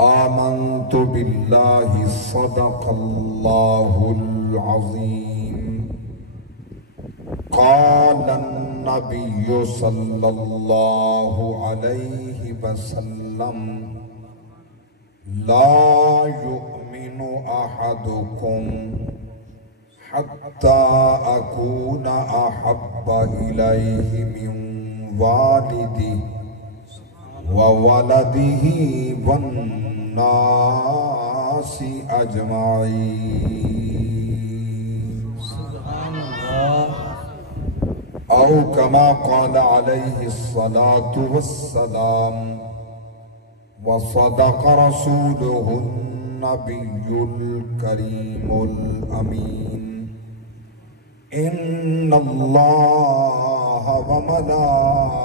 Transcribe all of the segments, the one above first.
آمنت بالله صدق الله العظيم قال النبي صلى الله عليه وسلم لا يؤمن أحدكم حتى أكون أحب إليه من والده وولده والناس أجمعين سبحان الله أو كما قال عليه الصلاة والسلام وصدق رسوله النبي الكريم الأمين إن الله وملائكته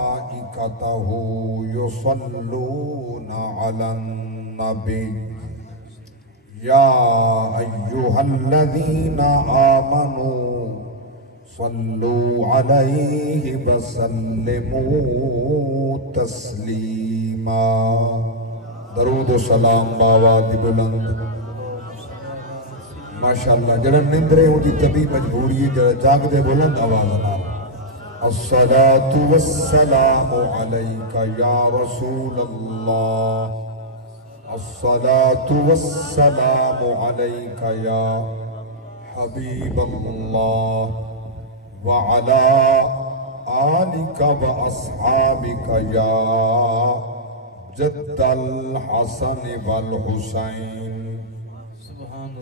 يصلون على النبي يا أيها الذين آمنوا صلوا عليه وسلموا تسليما درود و سلام باواد بلند ماشاءاللہ جڑا نندرے ہوتی تبھی مجبوری جڑا جاگ دے بلند آواز نال الصلاة والسلام عليك يا رسول الله الصلاة والسلام عليك يا حبيب الله وعلى آلك وأصحابك يا جد الحسن والحسين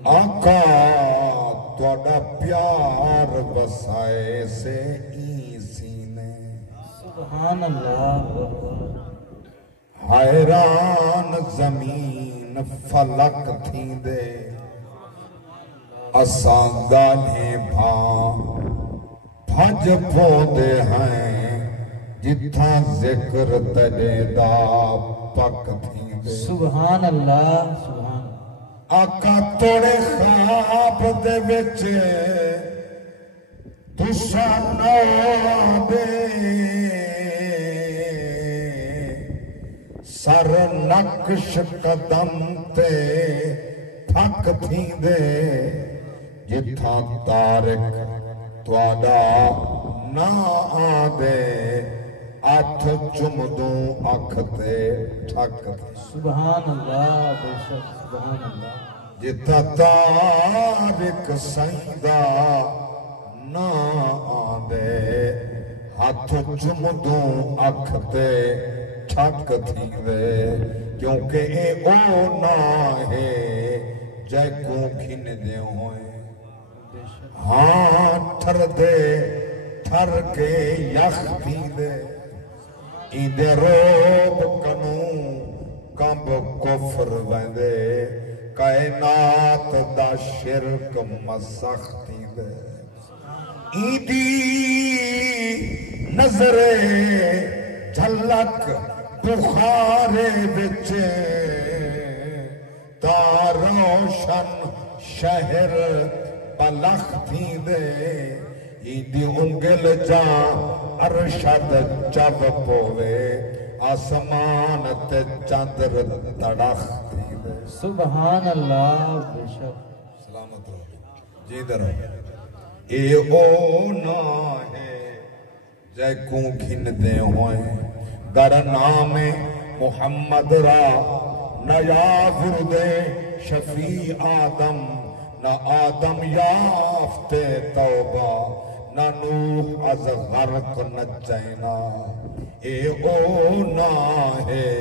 آقا توڑا پیار بسائے سے سبحان اللہ حیران زمین فلک تھی دے اسانگانے بھج پودے ہیں جتھا ذکر تجھے دا پک تھی دے سبحان اللہ سبحان آقا توڑے خواب دے بچے تُسا نو دے سر نقش قدم تے پھک تھی دے جتھا تارک توڑا نہ آدے آٹھ چمدوں اکھ تے ٹھک سبحان اللہ بے شک سبحان اللہ جتھا تارک سیدہ نہ آدے ہاتھ چمدوں اکھ تے ٹھک تھی دے کیونکہ اے او نہ ہے جے کو کھن دے ہوئے ہاں ٹھر دے ٹھر کے یخ تھی دے ایندے روب کنوں کمب کفر ویندے کائنات دا شرک مسخ تھی دے ایدی نظر جھلک بخارے بچے تاروشن شہر پلخ تھی دے ایدی انگل جا ارشد جب پوے آسمان تے چندر تڑخ تھی دے سبحان اللہ بے شک سلامت رہو جی در اے او نہ ہے جے کو گھن دے ہوئے در نام محمد را نیا غردے شفیع آدم نہ آدم یافتے توبہ نہ نوح از غرق نجینا اے او نہ ہے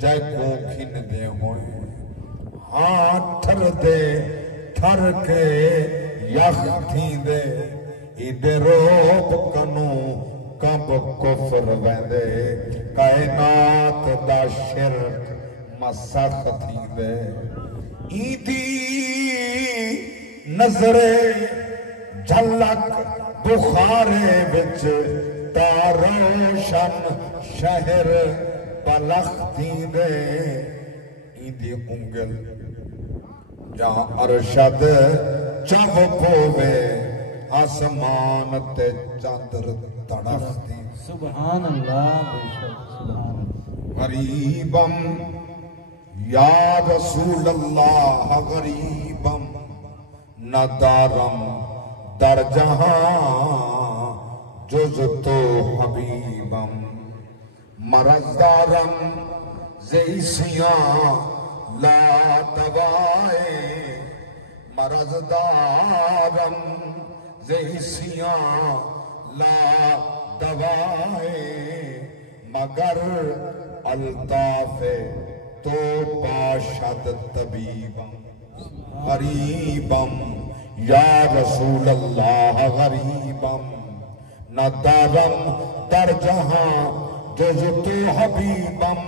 جے کو گھن دے ہوئے ہاں ٹھر دے ٹھر کے یخ تھی دے ایدے روب کنوں کمب کفر ویندے کائنات دا شرک مسخ تھی دے ایدی نظر جھلک بخارے بچ تاروشن شہر پلخ تھی دے ایدی انگل جہاں ارشد چب پوے آسمان تے چاندر تڑختی سبحان اللہ بے شک سبحان اللہ غریبم یا رسول اللہ غریبم نہ دارم در جہاں جز تو حبیبم مرض دارم زیسیاں لا دوائے مرض دارم زیسیاں لا دوائے مگر الطاف تو باشد طبیبم غریبم یا رسول اللہ غریبم نہ دارم در جہاں جز تو حبیبم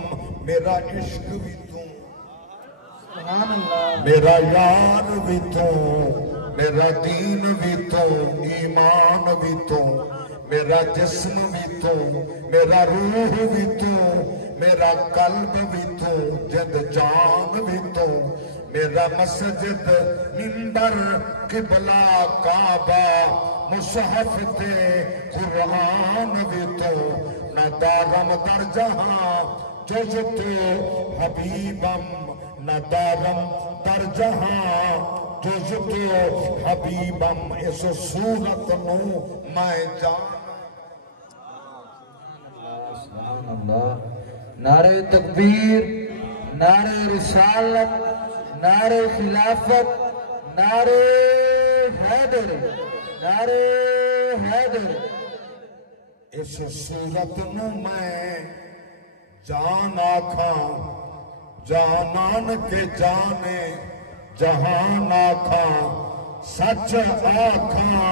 میرا عشق بھی تو سبحان اللہ میرا یار بھی تو میرا دین بھی تو ایمان بھی تو میرا جسم بھی تو میرا روح بھی تو میرا قلب بھی تو جد جان بھی تو میرا مسجد منبر قبلہ کعبہ مصحف تے قرآن بھی تو نہ دارم در جہاں جز تو حبیبم نہ دارم در جہاں جز تو حبیبم اس صورت نو میں جان سبحان اللہ نعرہ تکبیر نعرہ رسالت نعرہ خلافت نعرہ حیدر نعرہ حیدر اس صورت نو میں جان آکھاں جانان کے جانے جہان آکھاں سچ آکھاں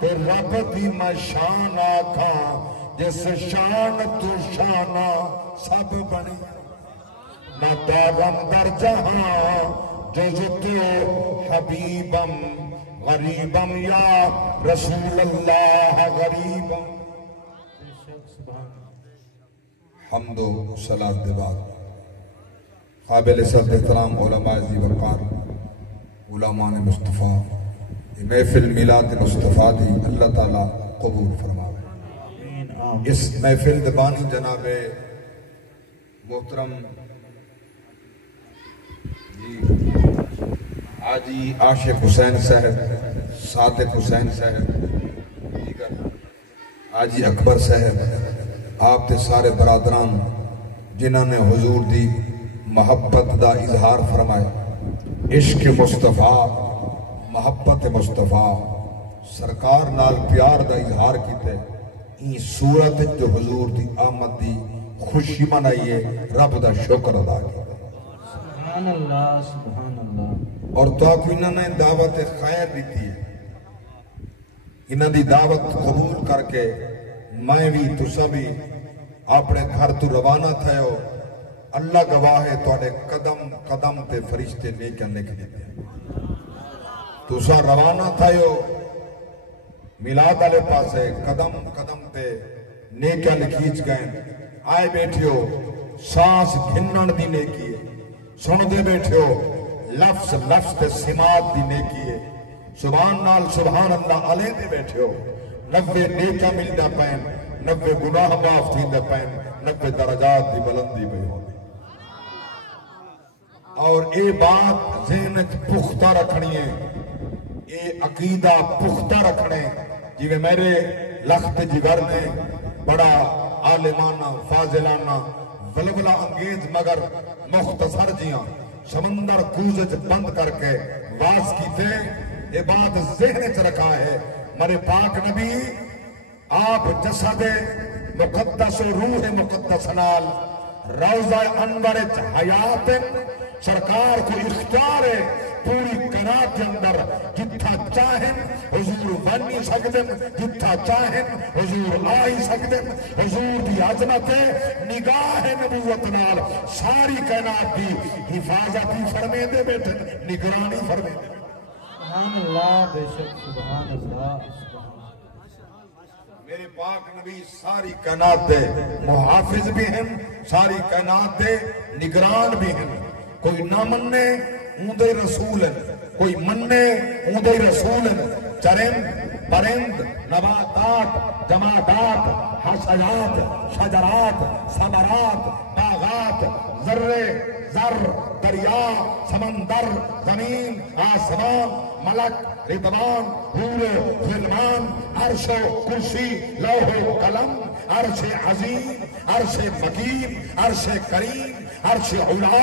تے رب دی میں شان آکھاں جس شان تو شانہ سب بنی نہ دارم در جہاں جز تو حبیبم غریبم یا رسول اللہ غریبم حمد و صلاة دے بعد قابل صد احترام علماء ذی وقار علماء مصطفیٰ محفل میلاد مصطفیٰ دی اللہ تعالیٰ قبول فرماوے اس محفل دبانی جناب محترم آجی عاشق حسین صاحب صادق حسین صاحب آجی اکبر صاحب آپ تے سارے برادران جنہاں نے حضور دی محبت دا اظہار فرمائے عشق مصطفیٰ محبت مصطفیٰ سرکار نال پیار دا اظہار کیتے این صورت جو حضور دی آمد دی خوشی منائیے رب دا شکر ادا کی سبحان اللہ سبحان اللہ اور تو آپ انہوں نے دعوت خیر دیتی ہے انہوں دی دعوت قبول کر کے میں بھی تسا بھی اپنے گھر تو روانہ تھے ہو اللہ گواہ ہے توڑے قدم قدم تے فرشتے لے کے لکھ دیتے تسا روانہ تھے ہو میلاد والے پاسے قدم قدم تے نیکیا لکھیچ گئے آئے بیٹھے ہو سانس گھنن دی نیکی ہے سن دے بیٹھے ہو لفظ لفظ تے سماعت دی نیکی ہے سبحان نال سبحان اللہ علیہ دے بیٹھے ہو 90 نیکیا ملدہ پین 90 گناہ معاف تھی دے پین 90 درجات دی بلندی بے ہونے اور اے بات ذہنت پختہ رکھنی ہے اے عقیدہ پختہ رکھنے جی میرے لخت جگر نے بڑا عالمانہ فاضلانہ ولولہ انگیز مگر مختصر جیاں سمندر کوزج بند کر کے واز کی تھے یہ بات ذہن چ رکھا ہے مرے پاک نبی آپ جسد مقدس و روح مقدس نال روضہ انور حیات سرکار کو اختیار ہے پوری کائنات کے اندر جتھا چاہیں حضور بنی سکتے جتھا چاہیں حضور آئی سکتے حضور دی عظمت نگاہ نبوت نال ساری کائنات دی حفاظتی فرمے دے بیٹھے نگرانی فرمے دے سبحان اللہ بے شک سبحان اللہ میرے پاک نبی ساری کائنات دے محافظ بھی ہیں ساری کائنات دے نگران بھی ہیں کوئی نہ مننے اوندے رسول ہیں کوئی مننے اوندے رسول ہیں چرند پرند نباتات جمادات حشیات شجرات ثمرات باغات کائنات، ذرے ذر، دریا، سمندر، زمین، آسمان، ملک، رضوان، حور و غلمان، عرش و کرسی، لوح و قلم، عرش عظیم، عرش مقیم، عرش کریم، عرش علا،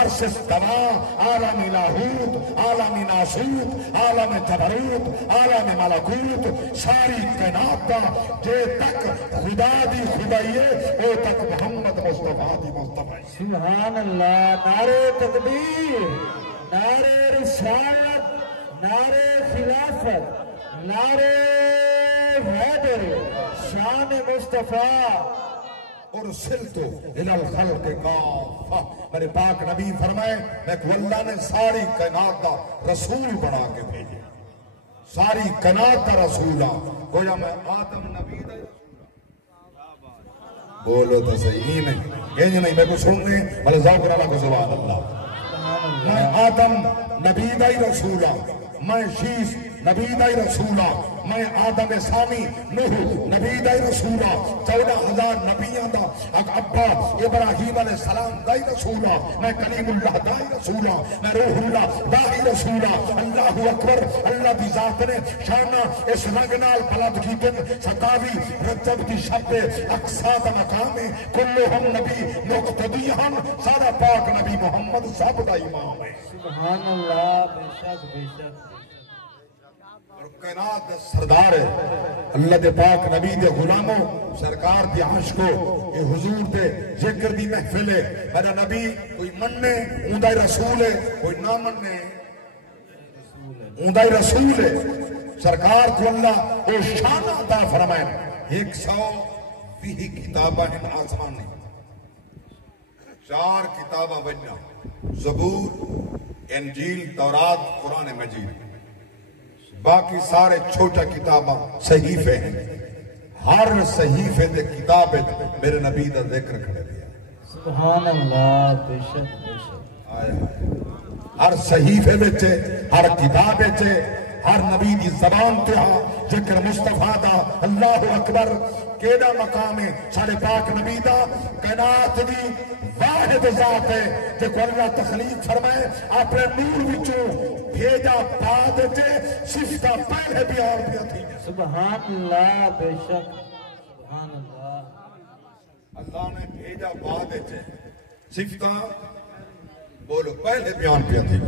عرش استوا، عالم لاہوت، عالم ناسوت، عالم جبروت، عالم ملکوت، ساری کائنات دا جے تک خدا دی خدائیے او تک محمد مصطفیٰ دی مصطفیٰ. سبحان اللہ. نعرہ تکبیر، نعرہ رسالت، نعرہ خلافت، نعرہ حیدر، شان مصطفیٰ. ارسلتو الی الخلق کافہ. میرے پاک نبی فرمائے میں کہ اللہ نے ساری کائنات دا رسول بنا کے بھیجے. ساری کائنات دا رسول گویا میں آدم نبی دا بولو تو صحیح نہیں یہ نہیں میں کو سننے بلے ذوق رہا کو سبحان اللہ. میں آدم نبی دا ہی رسول میں شیس نبی دا ہی رسول میں آدم ثانی نوح نبی دا ہی رسول 14,000 نبیاں دا ابا ابراہیم علیہ السلام دا ہی رسول میں کلیم اللہ دا ہی رسول میں روح اللہ دا ہی رسول. اللہ اکبر. اللہ دی ذات نے شانہ اس رنگ نال بلد کی دن 27 رجب دی شب اقصا دا مقام کلہم نبی مقتدیہن. سارا پاک نبی محمد سب دا امام ہے. سبحان اللہ. بے شک بے شک. اور کائنات سردار ہے اللہ دے پاک نبی دے غلاموں سرکار دی عاشقوں یہ حضور دے ذکر دی محفل ہے. میرا نبی کوئی مننے اوندا ہی رسول ہے کوئی نہ مننے اوندا ہی رسول ہے. سرکار کو اللہ او شان عطا فرمائے. 120 کتاباں ہیں آسمان نے 4 کتاباں بننا زبور انجیل تورات قرآن مجید. باقی سارے چھوٹا کتاباں صحیفے ہیں. ہر صحیفے دے کتاب میرے نبی دا ذکر کھڑے دیا. سبحان اللہ. بے شک بے شک. ہر صحیفے بچے ہر کتاب بچے ہر نبی دی زبان تے ذکر مصطفیٰ دا. اللہ اکبر. کیڑا مقام ہے سارے پاک نبی دا. کائنات دی واحد ذات ہے جے کو اللہ تخلیق فرمائے اپنے نور وچوں بھیجا بعد تے صفتہ پہلے بیان پیا تھی. سبحان اللہ. بے شک. سبحان اللہ. اللہ نے بھیجا بعد تے صفتہ بولو پہلے بیان پیا تھی.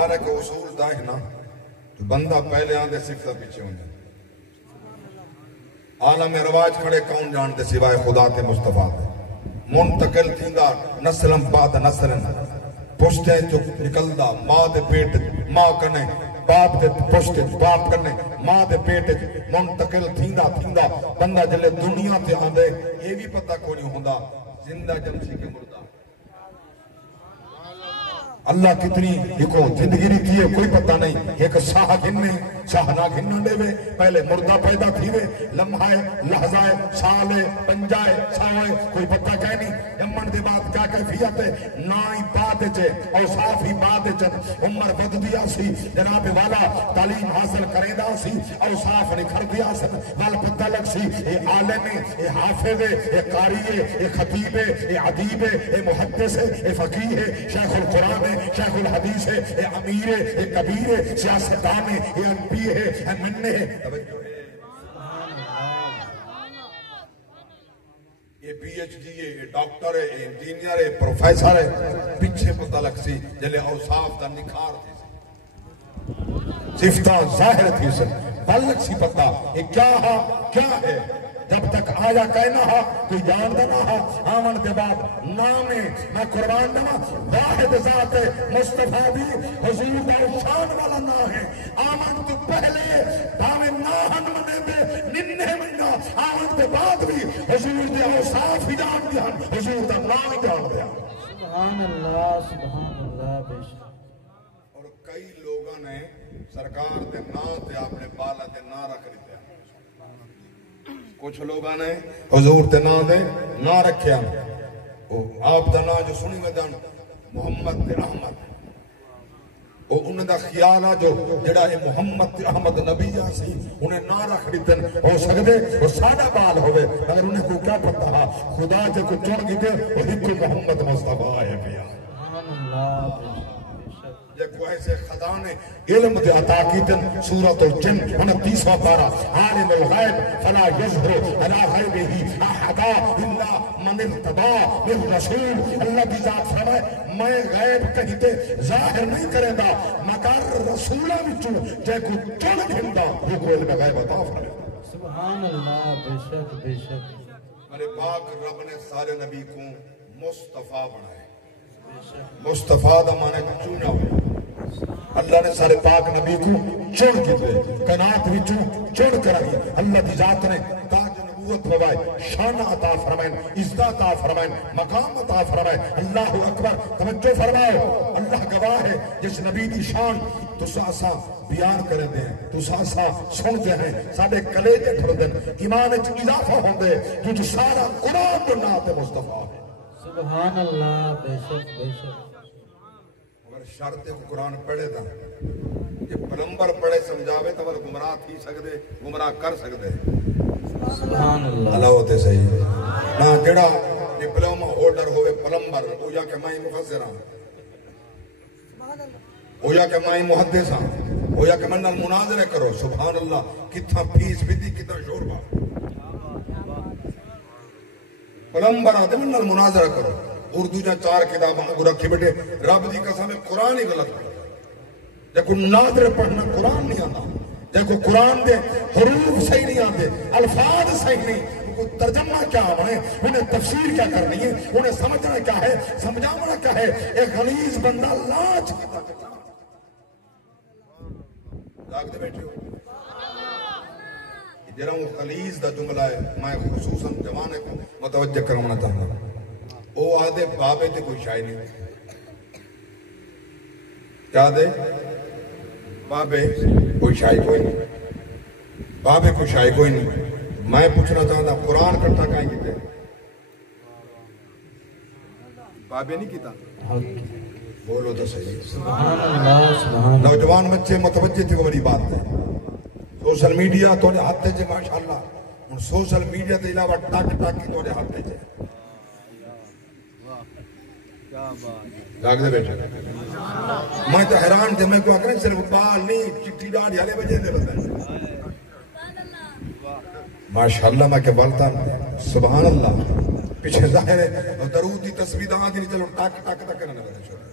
آرہ کا اصول دا ہے نا تو بندہ پہلے آن دے صفتہ پیچھے ہوں. عالم رواج کھڑے کون جان دے سوائے خدا تے مصطفیٰ دے. منتقل تھیندا نسلم بعد نسلن پشتے جو نکلدا ماں دے پیٹ ماں کنے باپ دے پشتے باپ کنے ماں دے پیٹ منتقل تھیندا بندہ جلے دنیا تے آندے یہ بھی پتہ کو نہیں ہوندا زندہ جمسی کے مردہ. اللہ کتنی ایکو زندگی رکھی ہے کوئی پتہ نہیں. ایک ساہ گھننے ساہ نہ گھنن دے وے پہلے مردہ پیدا تھی وے لمحہ لحظہ سالے پنجائے ساوے کوئی پتہ کہہ نہیں. امن دے بعد کیا کیفیت ہے نا ہی بات چے اوصاف ہی بات چن. عمر بد دیا سی جناب والا تعلیم حاصل کرے دا سی اوصاف نکھر دیا سن وال پتہ لگ سی اے عالم ہے اے حافظ ہے اے قاری ہے اے خطیب ہے اے ادیب ہے اے محدث ہے اے فقیہ ہے شیخ القرآن ہے شیخ الحدیث ہے اے امیر ہے اے کبیر ہے سیاستدان ہے اے انبی ہے اے مننے ہے. یہ پی ایچ ڈی ہے یہ ڈاکٹر ہے یہ انجینئر ہے پروفیسر ہے پیچھے پتہ لگ سی جلے اوصاف دا نکھار تھی صفتہ ظاہر تھی سن بلک سی پتہ یہ کیا ہے. جب تک آیا کہنا ہا کوئی جان دینا ہا آمن کے بعد نام میں قربان دینا واحد ذات مصطفیٰ بھی حضور دا شان والا نا ہے. آمن تو پہلے بھاوے ناہن منے دے ننھے مہینہ آمن کے بعد بھی حضور دے اوصاف ہی جان دیا حضور دا نام جان دیا. سبحان اللہ. سبحان اللہ. بے شک. اور کئی لوگوں نے سرکار دے نا تے اپنے بالا دے نا رکھ دیتے. کچھ لوگوں نے حضور دے نا دے نا رکھیا آپ دا نا جو سنی میں دن محمد دے احمد انہوں دا خیال ہے جو جڑا ہے محمد احمد نبی سی انہیں نہ رکھ دیتن ہو سکتے وہ سادہ بال ہوئے مگر انہیں کو کیا پتہ ہے خدا جے کو چون گی دے وہ ہی محمد مصطفیٰ ہے پیا جے کو ایسے خدا نے علم دے عطا کیتن سورۃ الجن 29واں پارہ عالم الغیب فلا یظہر علی غیبہ احدا الا من ارتضی من رسول اللہ کی ذات فرمائے میں غیب کہیں تے ظاہر نہیں کرے گا مگر رسولہ وچوں جے کو چن گھندا وہ کو علم غیب عطا فرمائے سبحان اللہ بے شک بے شک میرے پاک رب نے سارے نبی کو مصطفیٰ بنائے مصطفیٰ دا مانے چونا ہوئے اللہ نے سارے پاک نبی کو چون کی دوئے کائنات وچوں چون کرائی اللہ دی ذات نے تاج نبوت بوائے شان عطا فرمائیں عزت عطا فرمائیں مقام عطا فرمائیں اللہ اکبر توجہ فرماؤ اللہ گواہ ہے جس نبی دی شان تو ساسا بیان کرے دیں تو ساسا سن دے ہیں سارے کلیجے پھر دیں ایمان اچھ اضافہ ہوں دے جو سارا قرآن جو نات مصطفیٰ ہے سبحان اللہ بے شک بے شک اگر شرط کو قرآن پڑھے تھا یہ پلمبر پڑھے سمجھاوے تو گمراہ تھی سکتے گمراہ کر سکتے سبحان اللہ اللہ ہوتے صحیح نہ جڑا ڈپلوما ہولڈر ہوئے پلمبر ہو یا کہ میں مفسر ہوں ہو یا کہ میں محدث ہوں ہو یا کہ میں مناظرے کرو سبحان اللہ کتنا فیس بھی دی کتنا شوربہ پلمبر آتے میں مناظرہ کرو اردو جا 4 کتاباں کو رکھی بیٹھے رب دی قسم قرآن ہی غلط کرو دیکھو نادر پڑھنا قرآن نہیں آتا دیکھو قرآن دے حروف صحیح نہیں آتے الفاظ صحیح نہیں ترجمہ کیا ہونا ہے انہیں تفسیر کیا کرنی ہے انہیں سمجھنا کیا ہے سمجھانا کیا ہے ایک غلیظ بندہ لاج جاگ دے بیٹھے ہو جرا وہ غلیظ دا جملہ ہے میں خصوصاً جوانے کو متوجہ کرنا چاہتا ہوں وہ آدھے بابے تے کوئی شائی نہیں کیا دے بابے کوئی شائی کوئی نہیں بابے کوئی شائی کوئی نہیں میں پوچھنا چاہتا قرآن کٹھا کہیں گے بابے نہیں کیتا بولو تو صحیح سبحان اللہ سبحان اللہ نوجوان بچے متوجہ تھی وہ بڑی بات ہے سوشل میڈیا توڑے ہاتھے چھے ماشاءاللہ ان سوشل میڈیا تے علاوہ ٹاک ٹاک کی توڑے ہاتھے چھے جاگ دے بیٹھے میں تو حیران تھے میں کو آکریں صرف بال نہیں چٹی ڈاڑی حالے بجے دے بتا ماشاءاللہ میں کہ بلتا سبحان اللہ پیچھے ظاہر ہے درود دی تصویر دا آدھی نہیں چلو ٹاک ٹاک ٹاک کرنے لگا چھوڑا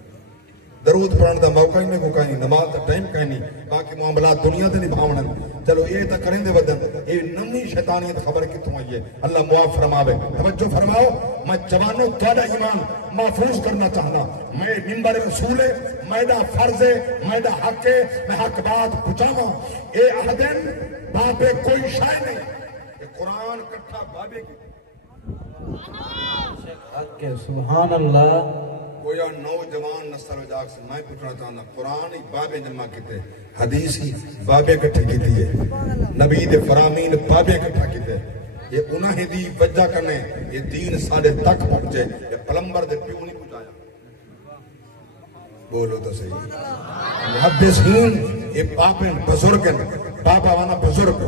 درود پڑھن دا موقع ہی میں کو کہیں نماز دا ٹائم کہیں نہیں باقی معاملات دنیا دے نہیں بھاونا چلو اے تا کریں دے بدن اے نمی شیطانیت خبر کی تم آئیے اللہ معاف فرماوے توجہ فرماؤ میں جوانوں تھوڑا ایمان محفوظ کرنا چاہنا میں منبر رسول ہے میدہ فرض ہے میدہ حق ہے میں حق بات پچاوا اے احدن بابے کوئی شای نہیں یہ قرآن کٹھا بابے کی سبحان اللہ کوئی نوجوان نسل جاگ سے میں پوچھنا چاہنا قرآن ہی بابے جمع کیتے حدیث ہی بابے کٹھے کیتی ہے نبی دے فرامین بابے کٹھا کیتے یہ انہیں دی وجہ کرنے یہ دین سارے تک پہنچے یہ پلمبر دے پیو نہیں پہنچایا بولو تو صحیح محدثین یہ بابن بزرگن بابا وانا بزرگ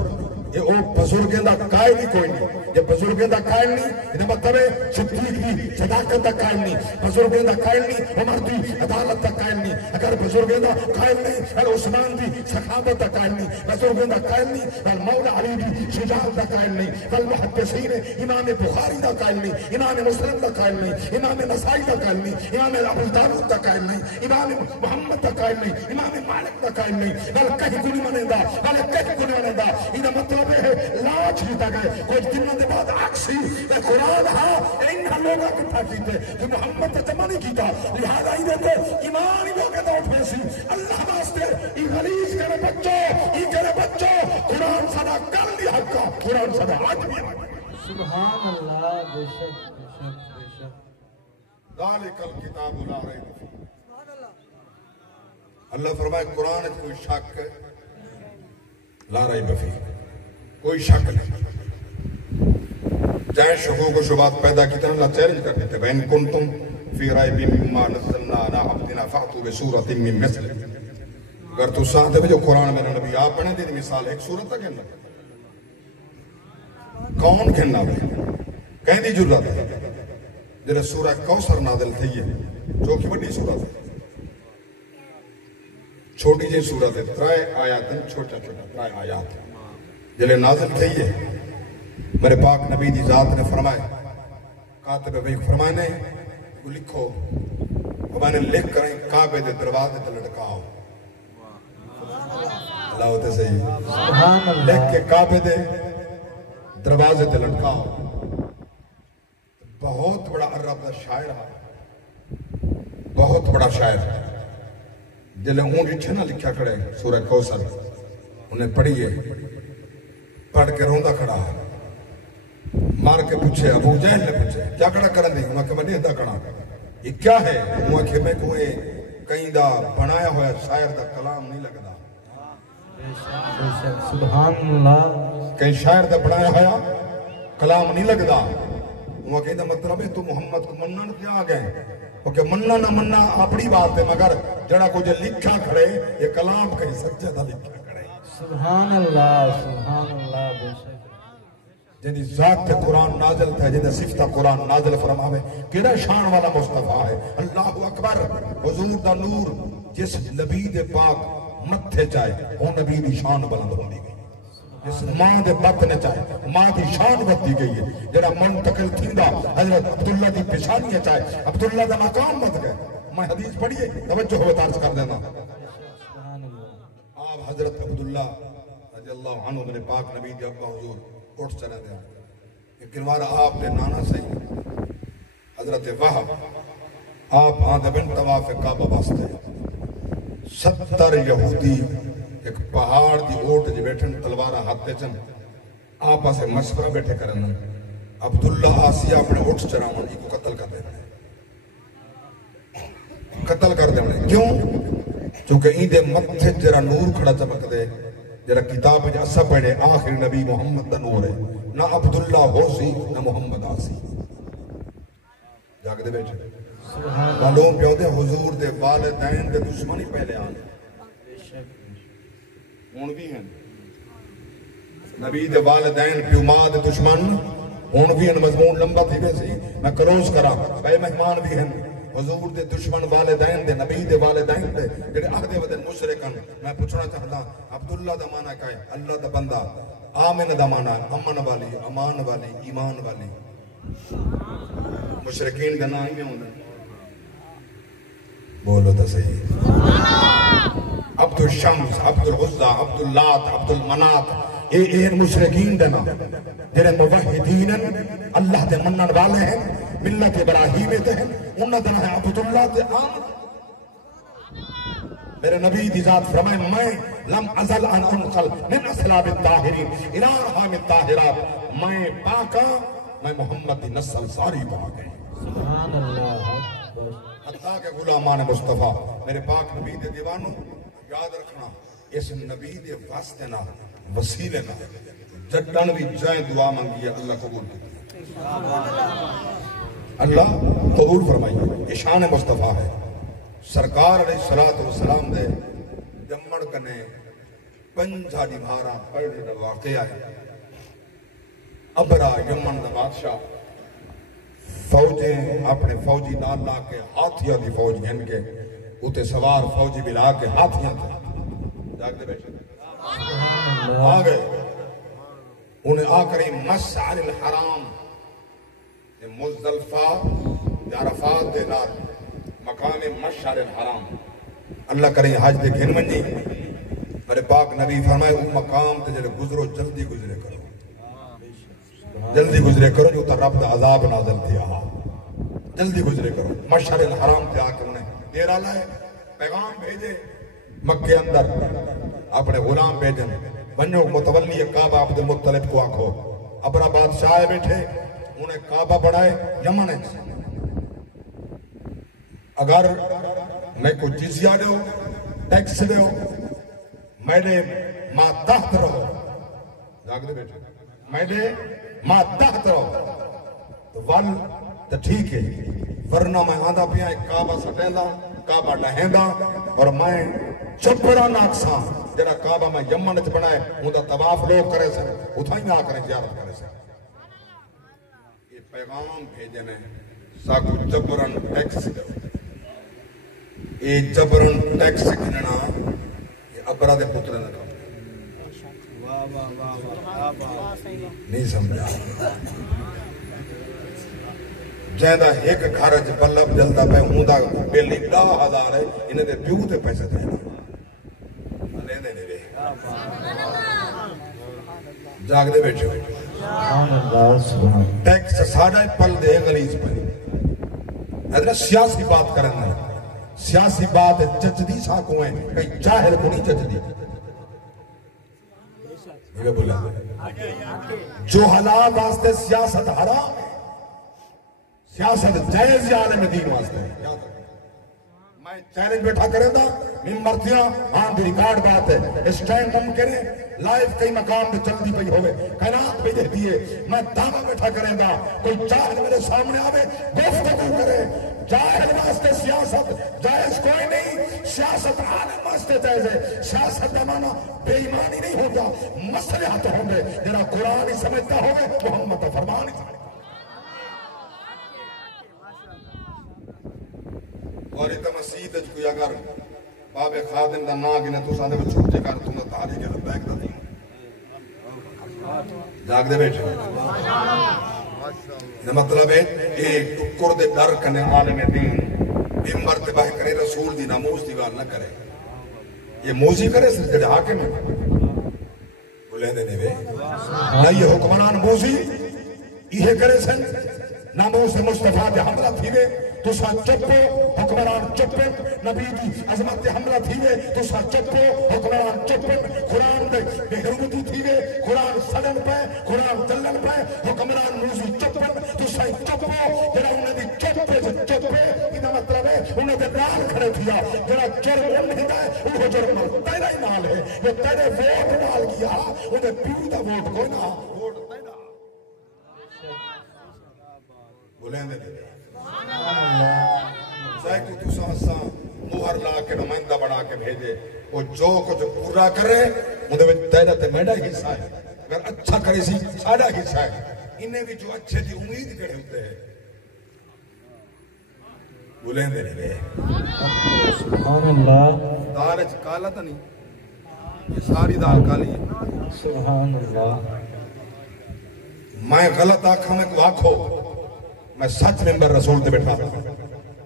یہ او بزرگیں دا قائل ہی کوئی نہیں یہ بزرگیں دا قائل نہیں یہ مطلب ہے صدیق دی صداقت دا قائل نہیں بزرگیں دا قائل نہیں عمر دی عدالت دا قائل نہیں اگر بزرگیں دا قائل نہیں پھر عثمان دی سخاوت دا قائل نہیں بزرگیں دا قائل نہیں پھر مولا علی دی شجاعت دا قائل نہیں پھر محدثین امام بخاری دا قائل نہیں امام مسلم دا قائل نہیں امام نسائی دا قائل نہیں امام ابو داؤد دا قائل نہیں امام محمد دا قائل نہیں امام مالک دا قائل نہیں بل کہیں کو نہیں منے دا بل کہیں کو نہیں منے دا انہا مطلب ہے لاچ جیتا گئے کچھ دنوں دے بعد عکسی اے قرآن ہاں انہا لوگا کتھا کیتے کہ محمد تے جمع نہیں کیتا لہذا ہی دیکھو ایمان ہی لوگے دا اٹھے سی اللہ واسطے ای غلیظ کرے بچوں قرآن صدا کر لی حق کا قرآن صدا آج بھی سبحان اللہ بے شک بے شک بے شک ذالک الکتاب لا ریب فیہ اللہ فرمائے قرآن کوئی شک ہے لا ریب فیہ کوئی شک نہیں جائے شکوک و شبات پیدا کی طرح اللہ چیلنج کر دیتے وَإِن كُنْتُمْ فِي رَيْبٍ مِّمَّا نَزَّلْنَا عَلَىٰ عَبْدِنَا فَأْتُوا بِسُورَةٍ مِّن مِّثْلِهِ اگر تو ساتھ جو قرآن میرا نبی آپ پڑھیں دی مثال ایک صورت تک کہنا کون کہنا کہیں دی جرات ہے جنہیں سورہ کوثر نازل تھی ہے جو کہ بڑی صورت ہے چھوٹی جی صورت ہے ترائے آیات چھوٹا چھوٹا ترائے آیات جنہیں نازل تھی ہے میرے پاک نبی دی ذات نے فرمائے کاتب بھئی فرمائے نے لکھو میں نے لکھ کریں کعبے دے دروازے تے لٹکاؤ اللہ ہوتے صحیح لکھ کے کعبے دے دروازے تے لٹکاؤ بہت بڑا عرب دا شاعر ہے بہت بڑا شاعر جلے اون رچھے نہ لکھا کھڑے سورہ کوثر انہیں پڑھیے پڑھ کے روندہ کھڑا ہے مار کے پوچھے ابو جہل نے پوچھے کیا کھڑا کرن دی انہاں کہ میں نہیں دا کھڑا یہ کیا ہے انہاں کہ میں کوئی کہیں دا بنایا ہوا شاعر دا کلام نہیں لگدا سبحان اللہ کہیں شاعر دا بنایا ہوا کلام نہیں لگدا انہاں کہ دا مطلب ہے تو محمد کو منن کیا آ گئے کہ مننا نہ مننا اپنی بات ہے مگر جڑا کو جو لکھا کھڑے یہ کلام کہیں سچے دا لکھا کھڑے سبحان اللہ بے شک جنہی ذات تے قرآن نازل تھا جنہی صفتہ قرآن نازل فرماوے کیڑا شان والا مصطفیٰ ہے اللہ اکبر حضور دا نور جس نبی دے پاک متھے چاہے وہ نبی دی شان بلند ہو دی گئی جس ماں دے بطن چاہے ماں دی شان بدی گئی ہے جنہا منتقل تھیندا حضرت عبداللہ دی پیشانیہ چاہے عبداللہ دا مقام بد گئے میں حدیث پڑھیے توجہ ہوئے تارس کر دینا آپ حضرت عبداللہ رضی اللہ عنہ نے پاک نبی دی ابا حضور اٹھ چلے دیا لیکن وارا آپ نے نانا سے حضرت وحب آپ آدھے بن طواف کعبہ باستے 70 یہودی ایک پہاڑ دی اوٹ جی بیٹھن تلوارہ ہاتھے چن آپ اسے مشورہ بیٹھے کرنا عبداللہ آسیہ اپنے اٹھ چڑھاؤں ان کو قتل کر دینا قتل کر دینا کیوں؟ چونکہ ایندے متھے جرا نور کھڑا چمک دے جرا کتاب جا سب پڑھے آخر نبی محمد دا نور ہے نہ عبداللہ ہو سی نہ محمد آسی جاگ دے بیٹھے معلوم پیوں دے حضور دے والدین دے دشمنی پہلے آنے ہون بھی ہیں نبی دے والدین پیو ماں دے دشمن ہون بھی ہیں مضمون لمبا تھی ویسی میں کروز کرا بے مہمان بھی ہیں حضور دے دشمن والدین دے نبی دے والدین دے جڑے آدھے ودن مشرکن میں پوچھنا چاہتا عبداللہ دا معنی کہے اللہ دا بندہ آمن دا معنی امن والی امان والی ایمان والی مشرکین دا نام ہی میں ہونا بولو تا صحیح عبد الشمس عبد العزہ عبد اللات عبد المنات اے مشرکین دینا جنہیں موحدین اللہ دے منن والے ہیں ملت ابراہیم دے ہیں انہاں دنا ہے عبداللہ دے آمن میرے نبی دی ذات فرمائے میں لم ازل ان انقل من اسلاب الطاہرین الارحام الطاہرات میں پاکا میں محمد دی نسل ساری پاک ہے سبحان اللہ حتیٰ کہ غلامان مصطفیٰ میرے پاک نبی دے دیوانوں یاد رکھنا اس نبی دے واسطے نہ وسیلے نہ جڈن بھی جائیں دعا مانگی ہے اللہ قبول کی اللہ قبول فرمائیے یہ شان مصطفیٰ ہے سرکار علیہ السلام دے جمڑ کنے پنجا دی بھارا پڑھ دا واقعہ ہے ابرا یمن دا بادشاہ فوجیں اپنے فوجی نال لا کے ہاتھیاں دی فوج گھن کے اتے سوار فوجی ملا کے ہاتھیاں تھے جاگ دے بیٹھے آگئے انہیں آکری مشعر الحرام مزدلفہ عرفات دے نار مقام مشعر الحرام اللہ کریں حج دے گھن منی میرے پاک نبی فرمائے وہ مقام تے جلے گزرو جلدی گزرے کرو جلدی گزرے کرو جو تا رب دا عذاب نازل دیا جلدی گزرے کرو مشعر الحرام تے آکر انہیں دیرا لائے پیغام بھیجے مکے اندر اپنے غلام بھیجن بنو متولی کعبہ عبد المطلب کو آکھو ابرا بادشاہ بیٹھے انہیں کعبہ بڑھائے یمن ہے اگر میں کو جزیہ دے ہو ٹیکس دے ہو میں نے ماں تحت رہو جاگ دے بیٹھے میں نے ماں تحت رہو تو ول تو ٹھیک ہے ورنہ میں آدھا پیا ایک کعبہ سٹیندہ کعبہ ڈہیندہ اور میں جبرا ناکساں جڑا کعبہ میں یمن وچ بنائے اون دا طواف لوگ کرے سن اتھائی نہ کریں زیارت کرے سن یہ پیغام بھیجنے ساکو جبرن ٹیکس کرو یہ جبرن ٹیکس گننا یہ ابرا دے پتر نے کام نہیں سمجھا جہاں ایک گھر چ بلب جلدا پہ ہوں دا بل 10,000 ہے انہیں دے پیو تے پیسے دینا لیندے نہیں وے جاگ دے بیٹھے ٹیکس ساڑھا پل دے غلیظ پہ ادھر سیاسی بات کرنا ہے سیاسی بات چچدی ساکوں ہیں کئی جاہل کو نہیں چچدی یہ بولا جو حلال واسطے سیاست حرام ہے سیاست جائز یا عالم دین واسطے ہے میں چیلنج بیٹھا کریں دا ممبرتیاں ہاں بھی ریکارڈ بات ہے اس ٹائم ممکن ہے لائف کئی مقام میں چلتی پئی ہوئے کائنات پہ دیتی ہے میں دعویٰ بیٹھا کریں دا کوئی جاہل میرے سامنے آوے گفتگو کرے جاہل واسطے سیاست جائز کوئی نہیں سیاست عالم واسطے جائز ہے سیاست کا معنی بے ایمانی نہیں ہوتا مصلحت ہوں گے جنہا قرآن ہی سمجھتا ہوئے محمد فرمان ہی سمجھتا اور اتنا مسیح تج کوئی اگر باب خادم دا ناگ نے تو سانے میں چھوٹے کر تم دا تاری کے بیک دا دیں جاگ دے بیٹھے یہ مطلب ہے ایک ٹکر دے ڈر کنے عالم دین ممبر تے باہی کرے رسول دی ناموس دی گال نہ کرے یہ موزی کرے سر جڑے حاکم ہے بولے دے نہیں نہ یہ حکمران موزی یہ کرے سن ناموس مصطفیٰ دے حملہ تھی وے تو سا چپو حکمران چپن نبی دی عظمت دے حملہ تھی وے تو سا چپو حکمران چپن قرآن دے بے حرمتی تھی وے قرآن سلن پہ قرآن چلن پہ حکمران موزی چپن تو سا چپو جڑا انہیں دی چپے سے چپے اتنا مطلب ہے انہیں دے نال کھڑے تھیا جڑا جرم انہیں دا ہے وہ جرم تیرا ہی نال ہے وہ تیرے ووٹ نال کیا انہیں پیو دا ووٹ کوئی نہ ووٹ تیرا بولیں دے دے چاہے تو سانساں مہر لا کے نمائندہ بڑھا کے بھیجے وہ جو کچھ پورا کرے انہیں بھی تیرہ تے میڈا حصہ ہے اگر اچھا کرے سی ساڑھا حصہ ہے انہیں بھی جو اچھے دی امید کرے ہوتے ہیں بولیں دے نہیں بے سبحان اللہ دال کالا تا نہیں یہ ساری دال کالی ہے سبحان اللہ میں غلط آنکھوں میں کو آنکھو میں سچ ممبر رسول دے بیٹھا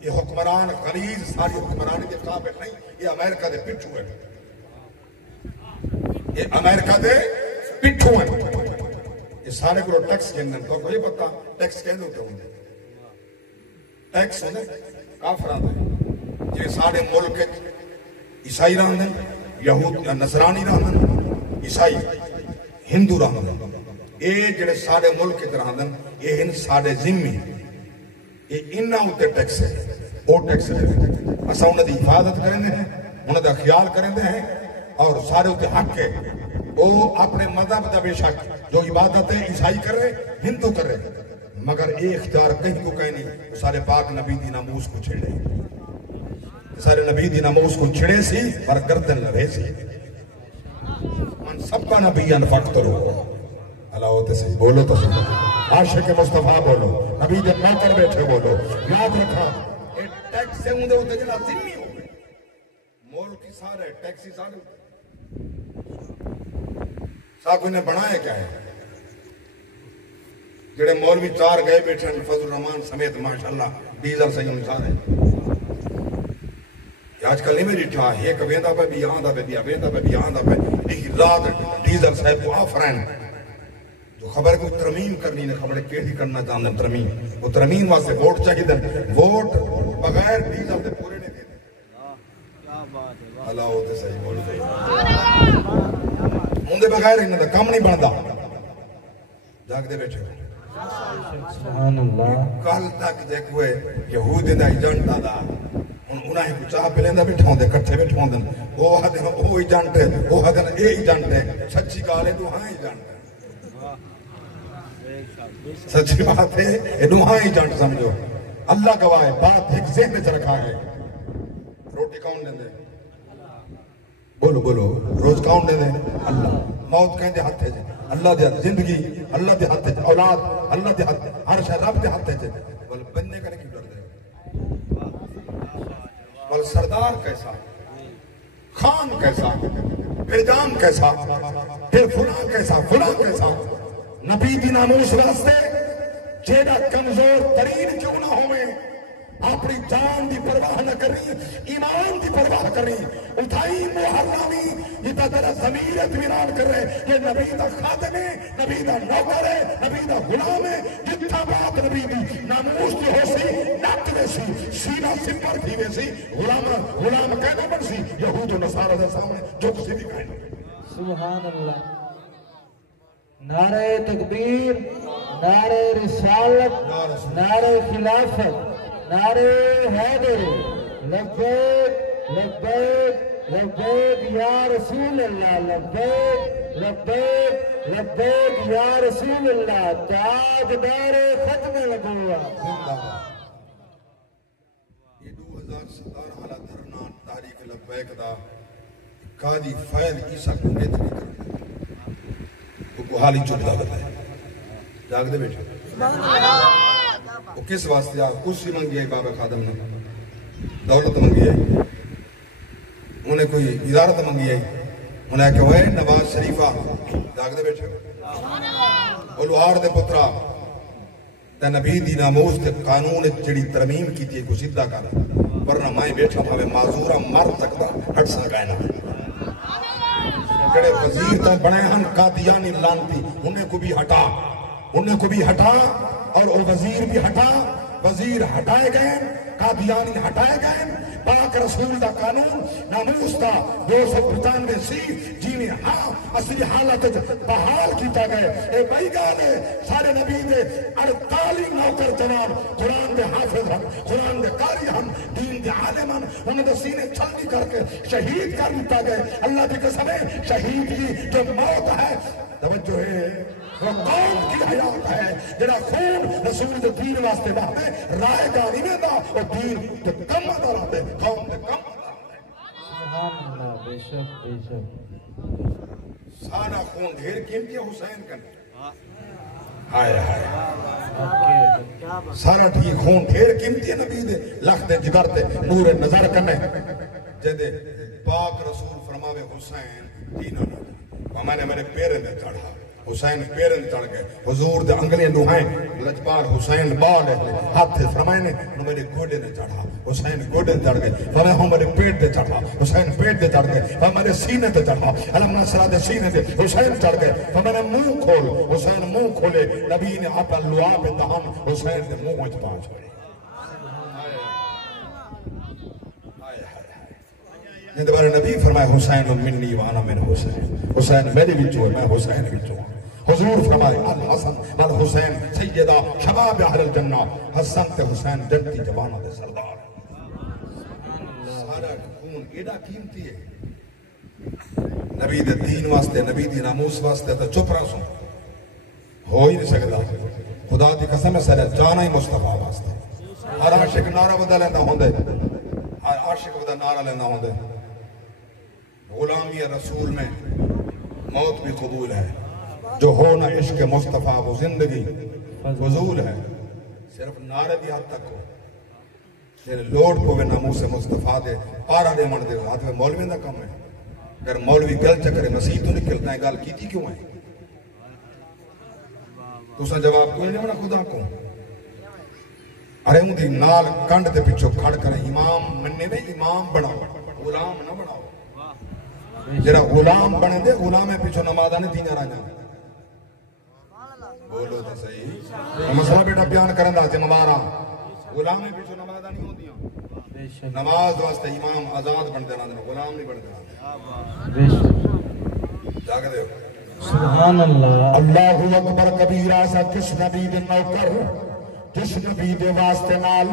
یہ حکمران غلیظ ساری حکمرانی دے قابل نہیں یہ امریکہ دے پٹھو ہے یہ امریکہ دے پٹھو ہے یہ سارے کو ٹیکس کہنے تو کوئی پتا ٹیکس کہنے ہوتے ہوں ٹیکس ہونے کافران دے یہ سارے ملک عیسائی رہن دیں یہود یا نصرانی رہن دیں عیسائی ہندو رہن دیں یہ جڑے سارے ملک رہن دیں یہ ان سارے ذمی یہ انہاں ہوتے ٹیکس ہے وہ ٹیکس ہے اسا انہاں دی حفاظت کریں دے ہیں انہاں دا خیال کریں دے ہیں اور سارے ہوتے حق ہے وہ اپنے مذہب دا بے شک جو عبادت ہے عیسائی کر رہے ہندو کر رہے مگر ایک اختیار کہیں کو کہیں نہیں وہ سارے پاک نبی دی ناموس کو چھڑے سارے نبی دی ناموس کو چھڑے سی پر گردن لڑے سی من سب کا نبی انفقت رو اللہ ہوتے سے بولو تو سنو عاشق مصطفیٰ بولو نبی جب نوکر بیٹھے بولو یاد رکھا ایک ٹیکس سے ہوندے ہوتے جنہا ذمی ہو گئے مول کی سارے ٹیکسی سارے ہوتے صاحب انہیں بنائے کیا ہے جڑے مولوی چار گئے بیٹھے فضل الرحمان سمیت ماشاءاللہ ڈیزل سے ہم سارے آج کل نہیں میری ٹھا ایک ویندہ پہ بھی یہاں دا پہ بھی ویندہ پہ بھی یہاں دا پہ ایک رات ڈیزل صاحب کو آفرین جو خبر کو ترمیم کرنی نے خبر کیسی کرنا چاہتے ہیں ترمیم وہ ترمیم واسے ووٹ چاہیے دیں ووٹ بغیر ڈیزل دے پورے نہیں دیتے اللہ ہوتے صحیح بول دے اندے بغیر انہوں نے کام نہیں بنتا جاگ دے بیٹھے سبحان اللہ کل تک دیکھوئے یہود دا ایجنٹ دا انہاں ہی کچھ آپ لیندہ بیٹھا ہوندے کٹھے بیٹھا ہوندے وہ ایجنٹ ہے وہ اے ایجنٹ ہے سچی گالے تو ہاں ایجنٹ ہے سچی بات ہے انہاں ایجنٹ سمجھو اللہ گواہ ہے بات ایک ذہن میں رکھا ہے روٹی کون دیں دے بولو بولو روز کون دے اللہ موت کہیں دے ہاتھ ہے اللہ دے زندگی اللہ دے ہاتھ ہے اولاد اللہ دے ہاتھ ہر شے رب دے ہاتھ ہے بول بننے کا نہیں ڈر دے بول سردار کیسا خان کیسا پھر جام کیسا پھر فلاں کیسا نبی دی ناموس واسطے جیڑا کمزور ترین کیوں نہ ہوئے اپنی جان دی پرواہ نہ کرنی ایمان دی پرواہ کرنی اٹھائی محرمی یہ تا تیرا ضمیر اطمینان کر رہے کہ نبی دا خادم ہے نبی دا نوکر ہے نبی دا غلام ہے جتنا بات نبی دی ناموس دی ہو سی نت وے سی سینہ سپر تھی وے سی غلام کہنا بن سی یہود و نصارہ دے سامنے جو کسی بھی کہنا سبحان اللہ نعرہ تکبیر نعرہ رسالت نعرہ خلافت نعرہ حیدر لبیک لبیک لبیک یا رسول اللہ لبیک لبیک لبیک یا رسول اللہ تاجدار ختم نبوت یہ 2017 حالہ دھرنا تحریک لبیک دا قاضی فیض عیسیٰ کو نیتری کرنا وہ حالی چھوٹ دا بتائے جاگ دے بیٹھے وہ کس واسطے آپ کچھ ہی منگی ہے بابا خادم نے دولت منگی ہے انہیں کوئی ادارت منگی ہے انہیں کہ وہ نواز شریفہ جاگ دے بیٹھے اولوار دے پترا تے نبی دی ناموس تے قانون جڑی ترمیم کی تھی کو سیدھا کر ورنہ میں بیٹھا بھاوے معذورہ مر سکتا ہٹ سکا ہے کڑے وزیر تو بڑے ہم قادیانی لانتی انہیں کو بھی ہٹا اور وہ وزیر بھی ہٹا وزیر ہٹائے گئے قادیانی ہٹائے گئے پاک رسول دا قانون ناموس دا 295 سی جینے ہاں اصلی حالت بحال کیتا گئے اے بھائی گانے سارے نبی دے 48 نوکر جوان قرآن دے حافظ ہم قرآن دے قاری ہم دین دے عالم ہم انہوں نے سینے چھلنی کر کے شہید کر دیتا گئے اللہ دی قسم ہے شہید کی جو موت ہے توجہ ہے وہ قوم کی حیات ہے جڑا خون رسول دے دین واسطے بہتے رائے گانی میں دا اور دین دے کم آدھا رہتے قوم دے کم آدھا رہتے سبحان اللہ بے شک بے شک سارا خون دھیر قیمتی حسین کرنے آئے آئے سارا ٹھیک خون دھیر قیمتی نبی دے لخت جگر دے نور نظر کرنے جدے پاک رسول فرماوے حسین دینہ نہ میں نے میرے پیرے دے چڑھا حسین پیرن چڑھ گئے حضور دے انگلیاں نوہائیں لجپال حسین بال ہے ہاتھ سے فرمائے نے میرے گوڑے نے چڑھا حسین گوڑے چڑھ گئے فرمائے ہوں میرے پیٹ دے چڑھا حسین پیٹ دے چڑھ گئے فرمائے میرے سینے دے چڑھا علم نصرہ دے سینے دے حسین چڑھ گئے فرمائے منہ کھول حسین منہ کھولے نبی نے آپ لعا پہ دہم حسین دے منہ وچ پاس ہوئے یہ دوبارہ نبی فرمائے حسین منی وانا من حسین حسین میرے بچوں میں حسین بچوں حضور فرمائے الحسن والحسین سیدہ شباب اہل الجنہ حسن تے حسین جنتی جوانہ دے سردار سارا خون ایڈا قیمتی ہے نبی دے دین واسطے نبی دی ناموس واسطے تو چپ رہا سو ہو ہی نہیں سکتا خدا دی قسم ہے سارا جانا ہی مصطفیٰ واسطے ہر عاشق نعرہ بدا لیندہ ہوندے ہر عاشق بدا نعرہ لیندہ ہوندے غلامی رسول میں موت بھی قبول ہے جو ہونا عشق مصطفیٰ وہ زندگی فضول ہے صرف نعرے دی حد تک ہو جنہیں لوڈ پوے ناموس مصطفیٰ دے پارا دے من دے ہاتھ میں مولوی نہ کم ہے اگر مولوی گل چکرے مسیح تو نکلتا ہے گل کیتی کیوں ہے تو سا جواب کوئی نہیں ہونا خدا کو ارے ان دی نال کنڈ دے پچھو کھڑ کریں امام مننے میں امام بناؤ غلام نہ بناؤ جرا غلام بنے دے غلامیں پیچھو نمازہ نے دینا رہا جانا بولو تو صحیح مسئلہ بیٹا بیان کرن دا جموارا غلامیں پیچھو نمازہ نہیں ہوندیاں نماز واسطے امام آزاد بن دینا دینا غلام نہیں بن دینا جاگہ دے سبحان اللہ اللہ اکبر کبیرہ سا کس نبی دے نوکر جس نبی دے واسطے نال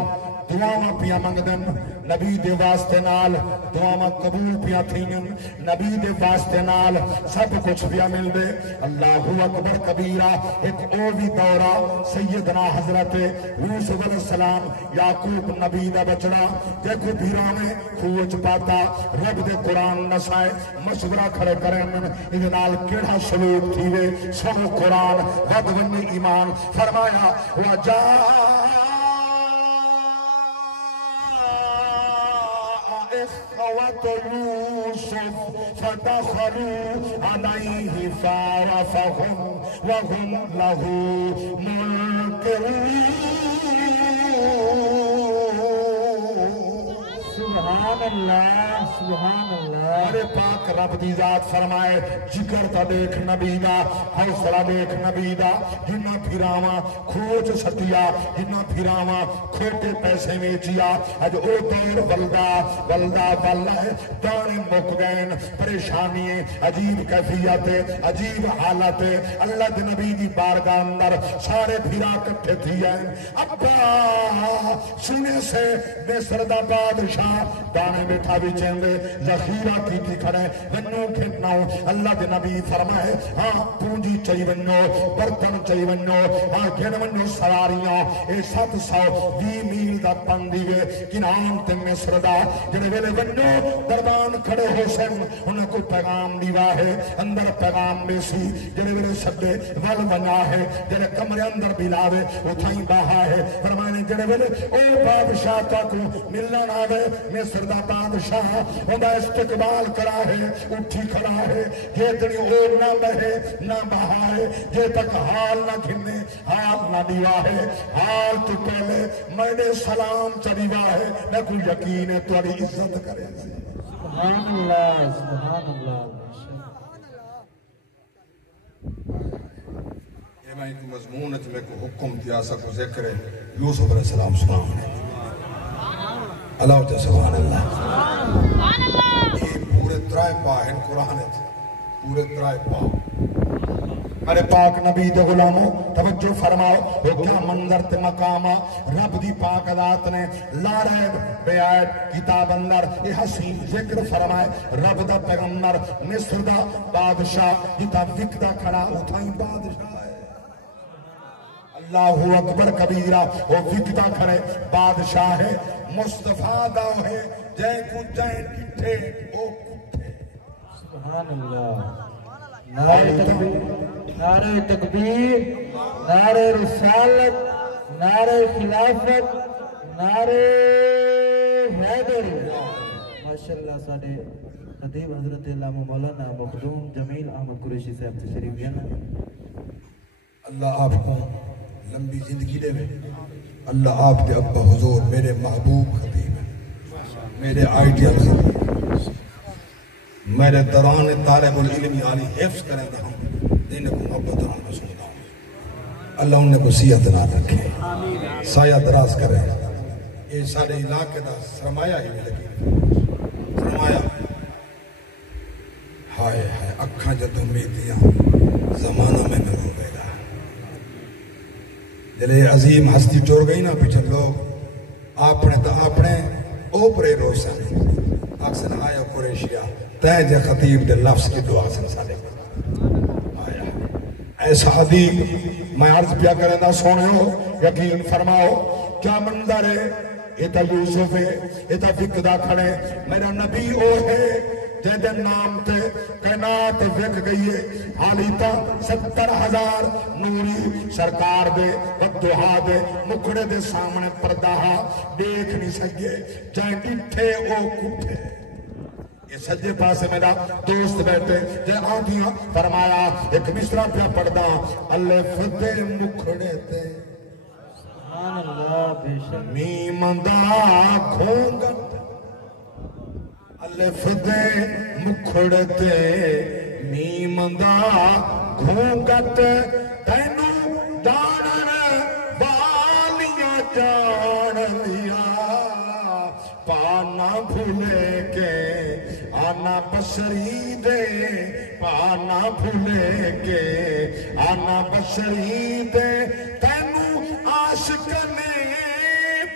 دعاواں پیا منگدن نبی دے واسطے نال دعاواں قبول پیا تھین نبی دے واسطے نال سب کچھ پیا مل دے اللہ اکبر کبیرہ ایک اور بھی دورہ سیدنا حضرت یوسف علیہ السلام یعقوب نبی دا بچڑا دیکھو بھیرانے خوچ پاتا رب دے قرآن نسائے مشورہ کھڑے کریں ادھنال کیڑا سلوک تھیوے سنو قرآن رب ونی ایمان فرمایا إخوة يوسف فدخلوا عليه فعرفهم وهم له منكرون سبحان اللہ سبحان اللہ میرے پاک رب دی ذات فرمائے جگر تا دیکھ نبی دا حوصلہ دیکھ نبی دا جنہ پھراواں کھوچ ستیا جنہ پھراواں کھوٹے پیسے میچیا اج او دور بلدہ ہے دانے مک گئن پریشانی عجیب کیفیت عجیب حالت اللہ دے نبی دی بارگاہ اندر سارے پھرا کٹھے تھی ہیں ابا سنے سے مصر دا بادشاہ دانے بیٹھا بھی چیندے ذخیرہ کی کھڑے ونو کھناؤ اللہ دے نبی فرمائے ہاں پونجی چاہی ونو برتن چاہی ونو ہاں گھن ونو سواریاں اے 720 میل دا پندیوے کنان تے مصر دا جنہے ویلے ونو دربان کھڑے ہو سن انہیں کو پیغام دیوا ہے اندر پیغام میں سی جنہے ویلے سبے ول بنا ہے جنہے کمرے اندر بلاوے اتھائیں باہا ہے فرمانے جنہے ویلے او بادشاہ تا کو ملنا آوے مصر دا بادشاہ ہوندہ استقبال کرا ہے اٹھی کھڑا ہے جیتنی اور نہ بہے نہ بہائے جے تک حال نہ گھنے حال نہ دیوا ہے حال تو پہلے میں نے سلام چڑیوا ہے نہ کوئی یقین ہے تمہاری عزت کرے سبحان اللہ سبحان اللہ یہ میں ایک مضمون ہے میں کو حکم دیا سا کو ذکر ہے یوسف علیہ السلام سلام علیہ اللہ تعالیٰ سبحان اللہ یہ پورے ترائے پاہ ہیں قرآن ہے پورے ترائے پاہ میرے پاک نبی دے غلاموں توجہ فرماؤ وہ کیا منظر تے مقامہ رب دی پاک ذات نے لا ریب بیعت کتاب اندر یہ حسین ذکر فرمائے رب دا پیغمبر مصر دا بادشاہ جتا وکدہ کھڑا اتھائیں بادشاہ ہے اللہ اکبر کبیرہ وہ وکدہ کھڑے بادشاہ ہے مصطفیٰ داؤ ہے جے کو جائیں کٹھے او کٹھے سبحان اللہ نعرہ تکبیر نعرہ رسالت نعرہ خلافت نعرہ حیدر ماشاءاللہ ساڑھے خطیب حضرت علامہ مولانا مخدوم جمیل احمد قریشی صاحب تشریف دینا اللہ آپ کو لمبی زندگی دے میں اللہ آپ کے ابا حضور میرے محبوب خطیب ہیں میرے آئیڈیل خطیب میرے دوران طالب العلم عالی حفظ کریں دا ہم دین کو محبت دوران میں سنتا ہوں اللہ انہیں کو سیعت نہ رکھے سایہ دراز کریں یہ سارے علاقے دا سرمایہ ہی میں لگی سرمایہ ہائے ہائے اکھاں جدوں میتیاں زمانہ میں رو گئے گا دلے عظیم ہستی ٹور گئی نا پیچھے لوگ اپنے اوپرے روشن اکثر آیا قریشیہ تیج خطیب دے لفظ کی دعا سے سالے آیا ایسا عدیب میں عرض پیا کریں دا سونے ہو یقین فرماؤ کیا منظر ہے یہ تا یوسف ہے یہ تا فکدہ کھڑے میرا نبی او ہے جہدے نام تے کائنات وک گئی ہے حالی تا 70,000 نوری سرکار دے بددعا دے مکڑے دے سامنے پردہا دیکھ نہیں سکے جائیں ڈٹھے او کٹھے یہ سجے پاسے میرا دوست بیٹھے جے آنکھیاں فرمایا ایک مصرع پہ پڑھدا الف دے مکھڑے تے سبحان اللہ بے شک میم دا کھونگٹ الف دے مکھڑے تے میم دا کھونگٹ تینو جانن والیاں جان لیا پانا بھولے کے آنا بشری دے پانا بھولے کے آنا بشری دے تینو عاشق نے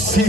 80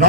9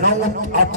9 8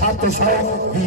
720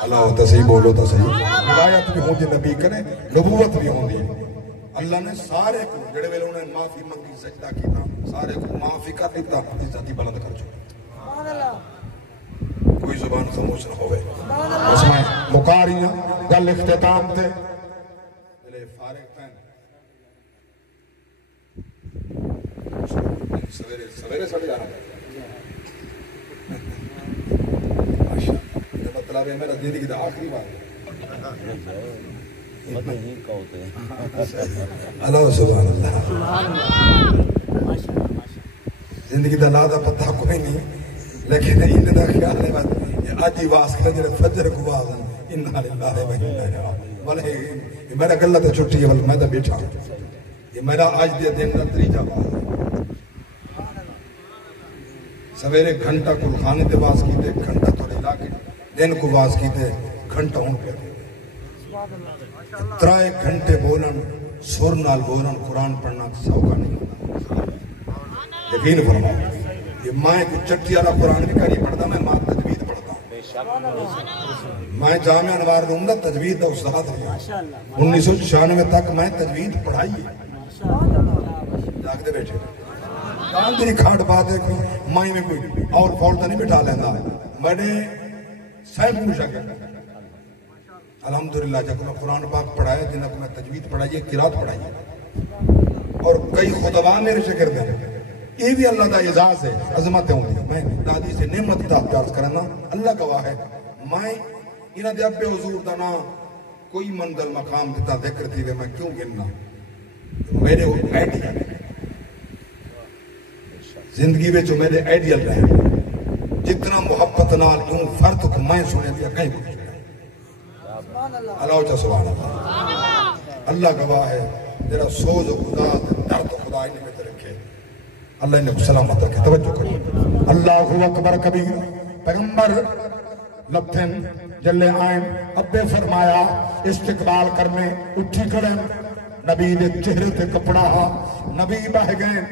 اللہ تو صحیح بولو تو صحیح ولایت بھی ہوندی نبی کرے نبوت بھی ہوندی اللہ نے سارے کو جڑے ویلے انہیں معافی منگی سجدہ کیتا سارے کو معافی کر دیتا عزت ہی بلند کر چھوڑا کوئی زبان خاموش نہ ہوئے اس میں مکاریاں گل اختتام تے جلے فارغ پہن سویرے سڑ جانا مطلب ہے میرا زندگی دا آخری بار اللہ سبحان اللہ زندگی دا لا دا پتہ کوئی نہیں لیکن ان دا خیال ہے بات آج ہی واس کر جڑے فجر کو بازن انہا للہ و انہا للہ بلے یہ میرا گلہ تے چھٹی ہے بلے میں دا بیٹھا یہ میرا آج دے دن دا تریجہ باز ہے سویرے گھنٹہ کل خانے دے باز کی دے گھنٹہ تھوڑے علاقے دن کو باز کی دے گھنٹہ ہون پہ ترائے گھنٹے بولن سور نال بولن قرآن پڑھنا سوکا نہیں ہوتا یقین فرماؤ یہ مائیں کو چٹی والا قرآن بھی کری پڑھتا میں ماں تجوید پڑھتا ہوں میں جامعہ انوار عمدہ تجوید دا استاد رہا 1996 تک میں تجوید پڑھائی ہے جاگ دے بیٹھے کام تیری کھاٹ بات ہے کہ مائیں میں کوئی اور فولتا نہیں بٹھا لینا میں نے سیب پوچھا کیا الحمدللہ جب میں قرآن پاک پڑھایا جنہاں کو میں تجوید پڑھائی ہے قرات پڑھائی ہے اور کئی خطبہ میرے شکر دیں یہ بھی اللہ دا اعزاز ہے عظمت ہوں میں دادی سے نعمت دا پیار کرنا اللہ گواہ ہے میں انہاں دے ابے حضور دانا کوئی منزل مقام دیتا ذکر تھی میں کیوں گننا میرے وہ آئیڈیل زندگی میں جو میرے آئیڈیل رہے جتنا محبت نال یوں فرد کو میں سنے دیا کہیں کچھ اللہ اچھا سبحان اللہ اللہ گواہ ہے تیرا سوز و خدا درد و خدا انہیں میں رکھے اللہ انہیں کو سلامت رکھے توجہ کرو اللہ اکبر کبیر پیغمبر لبتھن جلے آئیں ابے فرمایا استقبال کرنے اٹھی کریں نبی دے چہرے تے کپڑا نبی بہ گئے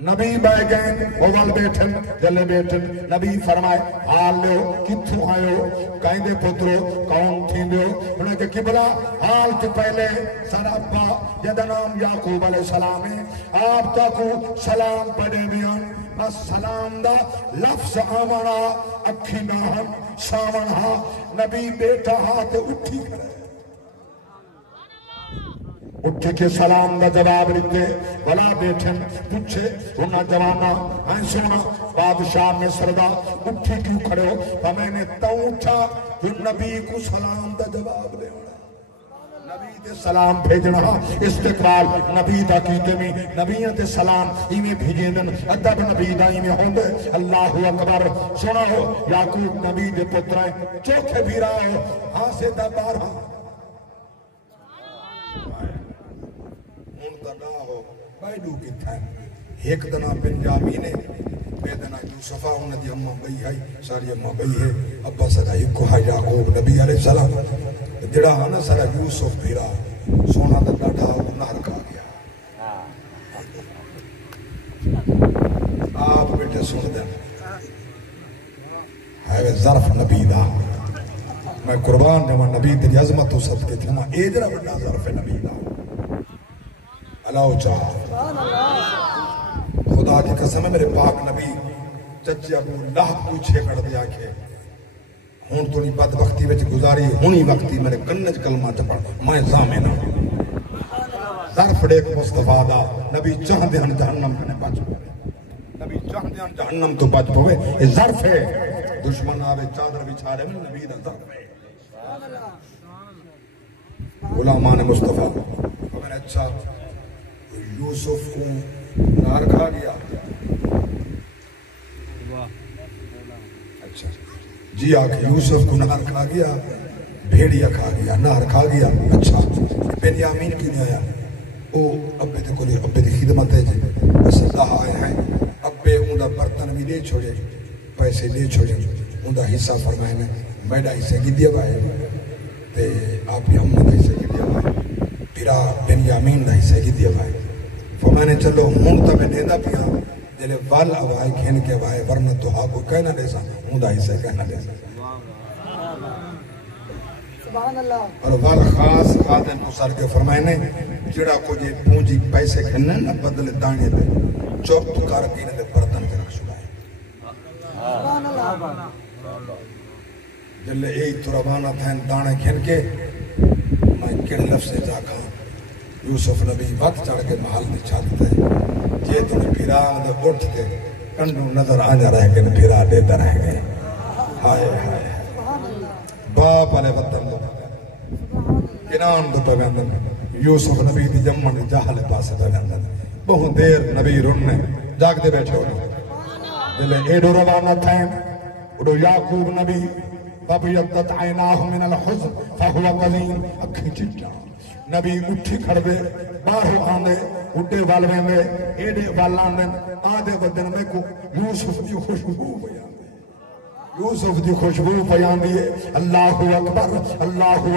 نبی بہ گئے اوال بیٹھن جلے بیٹھن نبی فرمائے حال لیو کتھوں آئے ہو کہیں دے پترو کون تھی دیو انہیں کہ قبلہ حال تو پہلے سر ابا جدہ نام یعقوب علیہ السلام ہے آپ تاکو سلام پڑھے بیان بس سلام دا لفظ آمانا اکھی ناہن سامنہا نبی بیٹا ہاتھ اٹھی کرے اٹھے کے سلام دا جواب لیتے بلا بیٹھن پوچھے انہا جوانا آئیں سونا بادشاہ میں سردہ اٹھی کیوں کھڑے ہو تو میں نے تو اٹھا جو نبی کو سلام دا جواب لے نبی دے سلام بھیجنا استقبال نبی دا کیتے میں نبیوں دے سلام ایمیں بھیجیں دن ادب نبی دا ایمیں ہوں دے اللہ اکبر سنا ہو یعقوب نبی دے پترائیں چوکھے بھی رہا ہو ہاں سے دا بارہاں بائیڈو کی تھا ایک دنا بنجامین بے دنا یوسفہ انہوں دی اممہ بئی ہے ساری اممہ بئی ہے ابا صدا ایک ہے یعقوب نبی علیہ السلام جڑا ہانا سارا یوسف بھیرا سونا دا ڈاڑھا وہ نہر کھا گیا آپ بیٹے سن دیں ہے ظرف نبی دا میں قربان جمع نبی تیری عظمت و صدقے تھی میں ایجرہ بڑا ظرف نبی دا اللہ چاہ خدا دی قسم ہے میرے پاک نبی چچے ابو اللہ پوچھے کر دیا کہ ہون تو نہیں بدبختی وچ گزاری ہونی وقتی میرے کنج کلمہ چپڑ میں زامنہ ظرف ڈیک مصطفیٰ دا نبی چاہتے ہیں جہنم کنے بچ پوے نبی چاہتے ہیں جہنم تو بچ پوے یہ ظرف ہے دشمن آوے چادر بچھارے میں نبی دا ظرف ہے غلامان مصطفیٰ میں نے اچھا یوسف کو نار کھا گیا اچھا جی آکے یوسف کو نار کھا گیا بھیڑیا کھا گیا نار کھا گیا اچھا بنیامین کیوں نہیں آیا او ابے تے کولی ابے دی خدمت ہے جی صدا آئے ہیں ابے اندہ برتن بھی لے چھوڑے پیسے لے چھوڑے اندہ حصہ فرمائے میں میڈا حصہ کی دیا بھائی تے آپ بھی ہم نے حصہ کی دیا بھائی پیرا بنیامین دا حصہ کی دیا بھائی فرمانے چلو ہونتا میں دینا پیا جلے وال آوائی کھین کے آوائی ورنہ تو ہاں کو کہنا دیسا ہوں دا حصہ کہنا دیسا اور ول خاص خادم کو سر کے فرمائے نے جڑا کو جے پونجی پیسے کھنے نہ بدلے دانے دے چوک کر کے نے برتن کے رکھ چھڑائے سبحان اللہ جلے ای تو روانہ تھین دانے کھن کے میں کڑے لفظ جا کھا یوسف نبی وقت چڑھ کے محل دی چھاتی تھے جے تو نے پھرا دے اٹھ کے کنڈو نظر آجا رہ کے پھرا دیتا رہ گئے ہائے ہائے باپ علیہ وطن دو کنان دو پہ یوسف نبی دی جمعن جاہل پاسے پہ بہت دیر نبی رننے جاگ دے بیٹھے ہونے دلے ایڈو روانہ تھیں اڈو یعقوب نبی وَبْيَضَّتْ عَيْنَاهُ مِنَ الْحُزْنِ فَهُوَ قَلِيلٌ اکھی چٹا نبی اٹھی کھڑ دے باہو آندے اٹھے والویں دے ایڈے والاندے آدھے بدن میں کو یوسف دی خوشبو بیان یوسف دی خوشبو بیان دیئے اللہ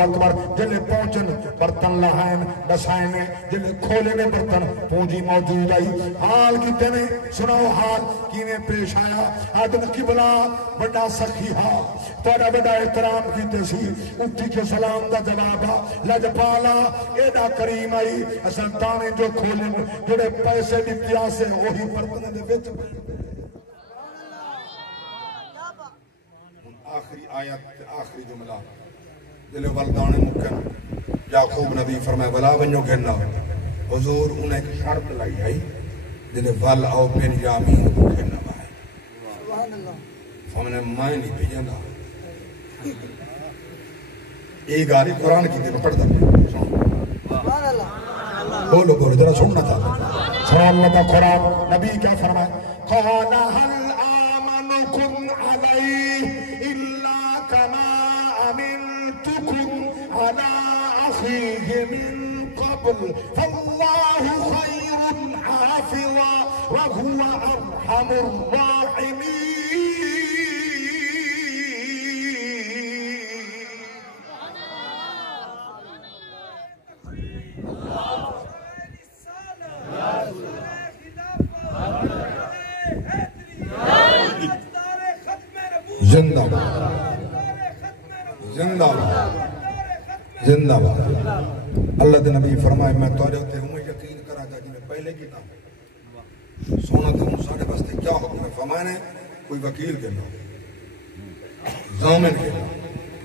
اکبر جلے پہنچن برتن لہائن ڈسائن جلے کھولنے برتن پونجی موجود آئی حال کی تینے سناؤ حال کینے پیش آیا آدم قبلہ بڑا سخی ہا توڑا بڑا احترام کی تیسی اٹھی کے سلام دا جوابا لج پالا ایڈا کریم آئی اصل تانے جو کھولن جڑے پیسے دیتیا سے وہی برتن دے ویچ آخری آیت آخری جملہ دل والدان مکن یعقوب نبی فرمائے بلا بنیو کہنا حضور انہیں ایک شرط لائی آئی دل وال آؤ بن یامین کو کہنا بھائی فمنے مائے نہیں بھیجیں گا ایک آری قرآن کی دل پڑھ دیں بولو ذرا سننا چاہتا سبحان اللہ کا قرآن نبی کیا فرمائے قَالَ هَلْ آمَنُكُمْ عَلَيْهِ إِلَّا كَمَا أَمِنْتُكُمْ عَلَىٰ أَخِيهِ مِنْ قَبْلِ فَاللَّهُ خَيْرٌ حَافِظًا وَهُوَ أَرْحَمُ الرَّاحِمِينَ زندہ باد اللہ دے نبی فرمائے میں توڑے ہوتے ہوں یقین کرا جا جنہیں پہلے کی نام سونا تھا ہوں ساڑھے بستے کیا حکم ہے فرمائے نے کوئی وکیل کہنا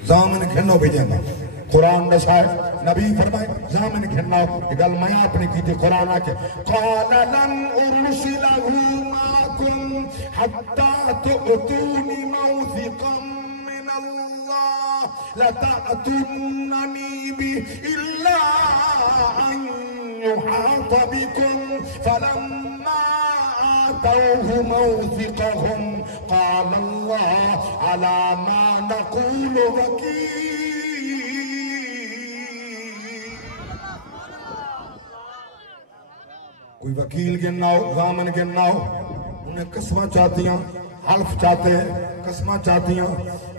زامن کھنو بھی جانا قرآن نشائے نبی فرمائے زامن کھنو یہ گل میں اپنی کی تھی قرآن آکے قَالَ لَنْ أُرْسِلَهُ مَعَكُمْ حَتَّى تُؤْتُونِ مَوْثِقًا مِّنَ اللَّهِ لَتَأْتُنَّنِي بِهِ إِلَّا أَن يُحَاطَ بِكُمْ فَلَمَّا آتَوْهُ مَوْثِقَهُمْ قَالَ اللَّهُ عَلَى مَا نَقُولُ وَكِيلٌ کوئی وکیل گننا ہو ضامن گننا ہو انہیں قسمہ چاہتی ہیں حلف چاہتے ہیں قسمہ چاہتی ہیں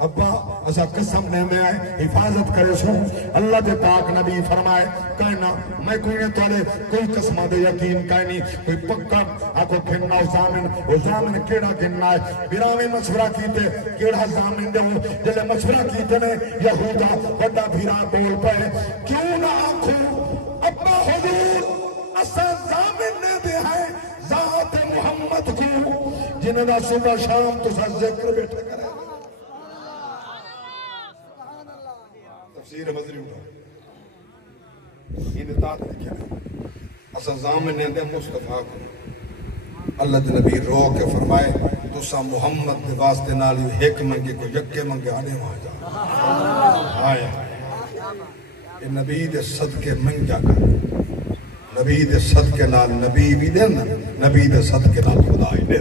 ابا ایسا قسم لے میں آئے حفاظت کرے سو اللہ دے پاک نبی فرمائے کہنا میں کوئی نے توڑے کوئی قسمہ دے یقین کہنی کوئی پکا آکو کھننا ہو ضامن کیڑا گننا ہے بیرامی مشورہ کیتے کیڑا ضامن دے ہوں جلے مشورہ کیتے نے یہودا بڑا بھیرا بول پائے کیوں نہ آنکھو ابا حضور اسا ضامن نے دے ہے ذات محمد کو جنہیں دا صبح شام تو سا ذکر بیٹھا کرے تفسیر مذری اٹھا یہ اطاعت لکھے رہے اسا ضامن نے دے مصطفیٰ کو اللہ دے نبی رو کے فرمائے تو سا محمد دے واسطے نالی ایک منگے کو یکے منگے آنے وہاں جا آئے یہ نبی دے صدقے منگا کر نبی دے صدقے نال نبی بھی دے نبی دے صدقے نال خدا ہی دے